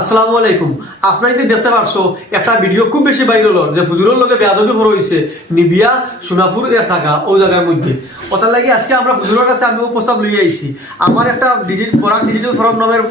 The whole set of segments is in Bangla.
আসসালামু আলাইকুম। আপনারা যদি দেখতে পারছ, একটা ভিডিও খুব বেশি ভাইরাল হল যে ফুজুরের লগে বেয়াদবি করা হয়েছে নিবিয়া, সোনাপুর, এ জায়গা ও জায়গার মধ্যে। ওটার লাগি আজকে আমরা ফুজুরের কাছে আমি প্রস্তাব লিয়ে আইছি। আমার একটা ডিজিট বরাক ডিজিটাল ফোরাম নামের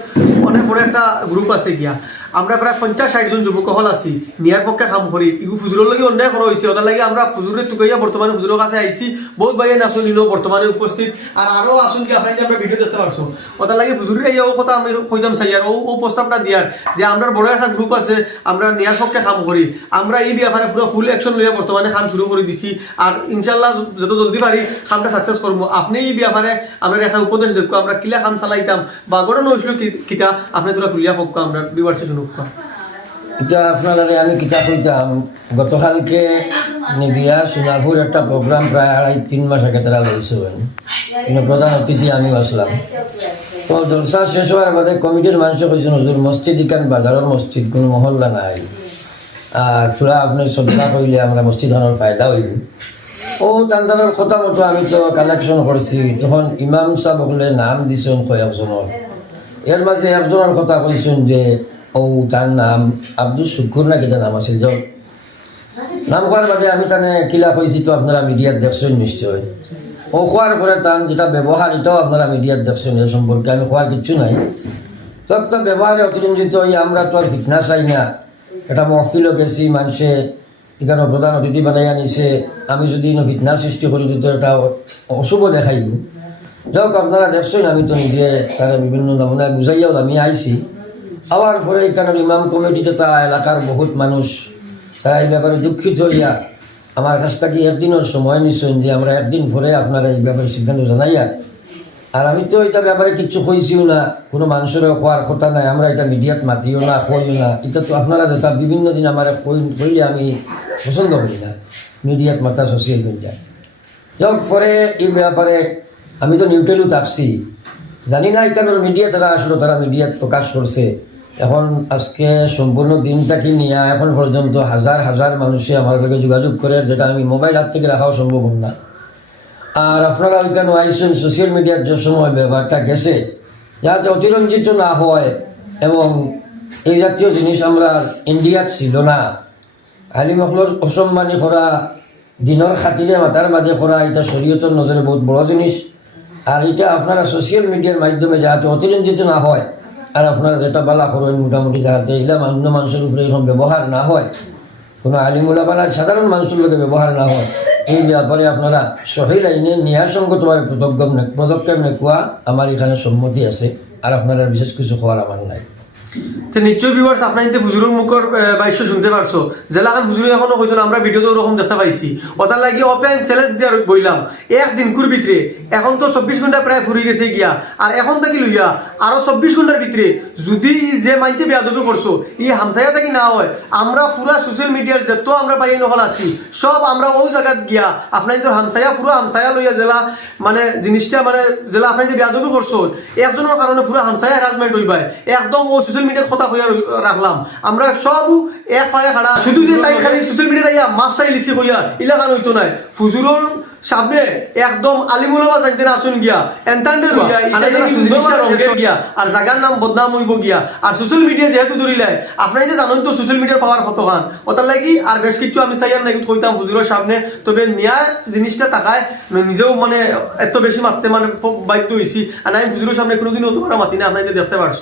অনেক বড় একটা গ্রুপ আছে গিয়া। আমরা প্রায় পঞ্চাশ ষাট জন যুবক হল আছি, নিয়ার পক্ষে কাম করি। ইগু ফুজুরের লগে অন্যায় করা হয়েছে ওটার লাগি আমরা ফুজুরের টুকাইয়া বর্তমানে ফুজুরের কাছে আইছি। বহুত ভাইয়া নাচুন নিল বর্তমানে উপস্থিত। আর আরও আসুন কি আপনার আমরা ভিডিও দেখতে পারছ। ওটার লাগি ফুজুরের এই ও কথা আমি কইতাম চাই। আর ও প্রস্তাবটা দিয়ার যে আমরা বড় একটা গ্রুপ আছে, আমরা নিয়ার পক্ষে কাম করি। আমরা এই ব্যাপারে পুরো ফুল অ্যাকশন লইয়া বর্তমানে কাম শুরু করে দিছি। আর ইনশাল্লাহ যত জলদি পারি, কামটা সাকসেস করব। আপনি এই ব্যাপারে আমরা একটা উপদেশ দেখব আমরা কিলা কাম চালাইতাম। বা গড়ন হয়েছিল কিতা? আপনি তোরা খুলিয়া হোক আমরা বিবার্সে শুনুক এটা আপনাদের আমি কিতাব কইতাম, গতকালকে নিবিয়া সোনাপুর একটা প্রোগ্রাম প্রায় আড়াই, তিন মাস আগে তারা লইছিলেন কিন্তু প্রধান অতিথি আমি আসলাম। তো জলসা শেষ হওয়ার বাদে কমিটির মানুষ কইছেন হুজুর মসজিদ ইকান বাজারের মসজিদ কোনো মহল্লা নাই। আর তোরা আপনি শ্রদ্ধা কইলে আমরা মসজিদ খানোর ফায়দা হইব। ও তান্তানোর কথা মতো আমি তো কালেকশন করছি তখন ইমাম সাহেব বলে, নাম দিছেন কয়েকজনের এর মাঝে একজনের কথা কইছেন যে ও তার নাম আব্দুল শুকুর না কিটা নাম আছিল? যাও নাম কোয়ার বাদে আমি তানে কিলা কইছি তো আপনারা মিডিয়াত দেখছেন নিশ্চয়। ও খোয়ার পরে তার যেটা ব্যবহার এটাও আপনারা মিডিয়াত দেখছেন এ সম্পর্কে আমি খোয়ার কিচ্ছু নাই। তো একটা ব্যবহারে অতিরঞ্জিত আমরা তো আর ফিটনা চাই না। এটা মহফিলও গেছি মানুষে এখানে প্রধান অতিথি বানাই আনিছে, আমি যদি ফিটনা সৃষ্টি করি তো এটা অশুভ দেখাইব। যাক আপনারা দেখছেন, আমি তো নিজে তারা বিভিন্ন নমুনায় বুঝাইয়াও আমি আইছি। আবার পরে এখানে ইমাম কমিটিতে তা এলাকার বহুত মানুষ তারা এই ব্যাপারে দুঃখিত হইয়া আমার কাছ থেকে একদিনের সময় নিচ্ছেন যে আমরা একদিন পরে আপনারা এই ব্যাপারে সিদ্ধান্ত জানাইয়া আর আমি তো এটা ব্যাপারে কিছু কইছিও না, কোনো মানুষের খোয়ার কথা নাই, আমরা এটা মিডিয়াত মাতিও না, কইও না। এটা তো আপনারা যেটা বিভিন্ন দিন আমার কইলে আমি পছন্দ করি না, মিডিয়াত মাতা সোশ্যাল মিডিয়া যাক পরে এই ব্যাপারে আমি তো নিউটেলও থাকছি। জানি না এখানের মিডিয়া তারা আসলো তারা মিডিয়াত প্রকাশ করছে। এখন আজকে সম্পূর্ণ দিনটাকে নিয়ে, এখন পর্যন্ত হাজার হাজার মানুষে আমার লগে যোগাযোগ করে যেটা আমি মোবাইল হাত থেকে রাখাও সম্ভব না। আর আপনারা ওইখানে আইসেন সোশ্যাল মিডিয়ার যে সময় ব্যাপারটা গেছে যাতে অতিরঞ্জিত না হয়, এবং এই জাতীয় জিনিস আমরা ইন্ডিয়াত ছিল না। আলিমকলর অসম্মানী করা দিনের খাতিরে মাথার বাদে করা এটা শরীয়তের নজরে বহুত বড় জিনিস। আর এটা আপনারা সোশ্যাল মিডিয়ার মাধ্যমে যাতে অতিরঞ্জিত না হয়, আর আপনারা যেটা বালা করেন, মোটামুটি যাতে এলাম অন্য মানুষের উপরে এরকম ব্যবহার না হয়। কোনো আলিমুলাবালা সাধারণ মানুষের লোকে ব্যবহার না হয়। এই ব্যাপারে আপনারা সহিল আইনে ন্যায়সঙ্গতভাবে পদক্ষেপ পদক্ষেপ নেওয়া আমার এখানে সম্মতি আছে, আর আপনারা বিশেষ কিছু হওয়ার আমার নাই। তো নিশ্চয় ভিউয়ার্স আপনার যদি হুজুরের মুখর বাইশ শুনতে পারছ। জেলাখান হুজুর এখনও কইছিল আমরা ভিডিওতে ওরকম দেখতে পাইছি। ওটার লাগি ওপেন চ্যালেঞ্জ দিয়ে বইলাম। একদিন কুর ভিতরে এখন তো চব্বিশ ঘণ্টা প্রায় ফুরি গেছে গিয়া। আর এখন থাকি লইয়া আরও চব্বিশ ঘণ্টার ভিতরে যদি যে মাইনতে বেয়াদবি করছ ই হামসাইয়া থাকি না হয়, আমরা পুরা সোশ্যাল মিডিয়ার যত আমরা পাই নহল আছি, সব আমরা ওই জায়গাত গিয়া আপনার তো হামসাইয়া পুরা হামসাইয়া লইয়া জেলা মানে জিনিসটা মানে জেলা আপনার যে বেয়াদবি করছ একজনের কারণে পুরা হামসাইয়া হ্যারাসমেন্ট হইবাই একদম ও সোশ্যাল মিডিয়ার কথা হইয়া রাখলাম। আমরা সব এক পায়ে খাড়া শুধু যে তাই খালি সোশ্যাল চাই লিসি হইয়া ইলাকান হইতো নাই। ফুজুরর সামনে একদম আলিমুলামা যাইতে না আসুন গিয়া এন্টান্ডের গিয়া যে সুন্দর রঙের আর জায়গার নাম বদনাম হইব গিয়া। আর সোশ্যাল মিডিয়া যেহেতু ধরিলাই আপনারা যে জানেন তো সোশ্যাল মিডিয়ার পাওয়ার কত খান ওটার লাগি আর বেশ কিছু আমি চাই আর নাকি কইতাম হুজুরের সামনে। তবে ন্যায় জিনিসটা তাকায় নিজেও মানে এত বেশি মারতে মানে বাধ্য হয়েছি আর আমি হুজুরের সামনে কোনোদিন অত মাতি না আপনারা যে দেখতে পারছ।